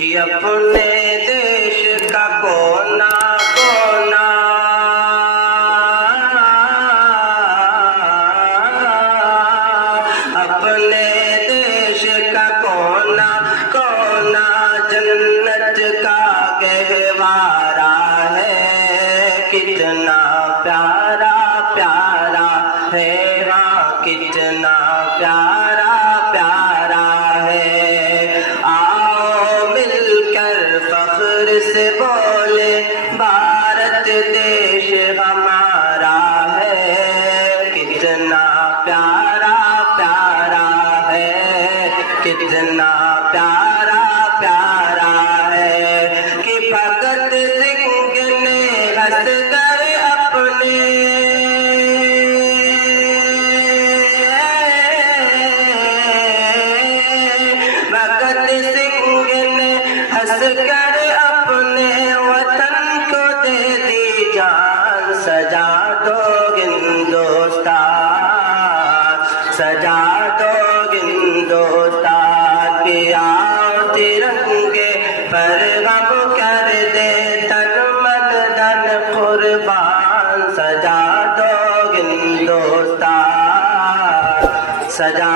कि अपने देश का कोना कोना अपने देश का कोना कोना जन्नत का गहवारा है। कितना प्यारा प्यारा है हाँ, कितना प्यारा प्यारा है। आओ मिलकर फख्र से बोले भारत देश हमारा है। कितना प्यारा प्यारा है, कितना प्यारा प्यारा है कि भगत सिंह ने हंस कर अपने भगत सिंह ने हंस कर अपने वतन को दे दी जान। सजा दो हिंदुस्तान, सजा दो हिंदुस्तान की आओ तिरंगे पर हम कर दे तन मन धन कुर्बान। सजा दो हिंदुस्तान, सजा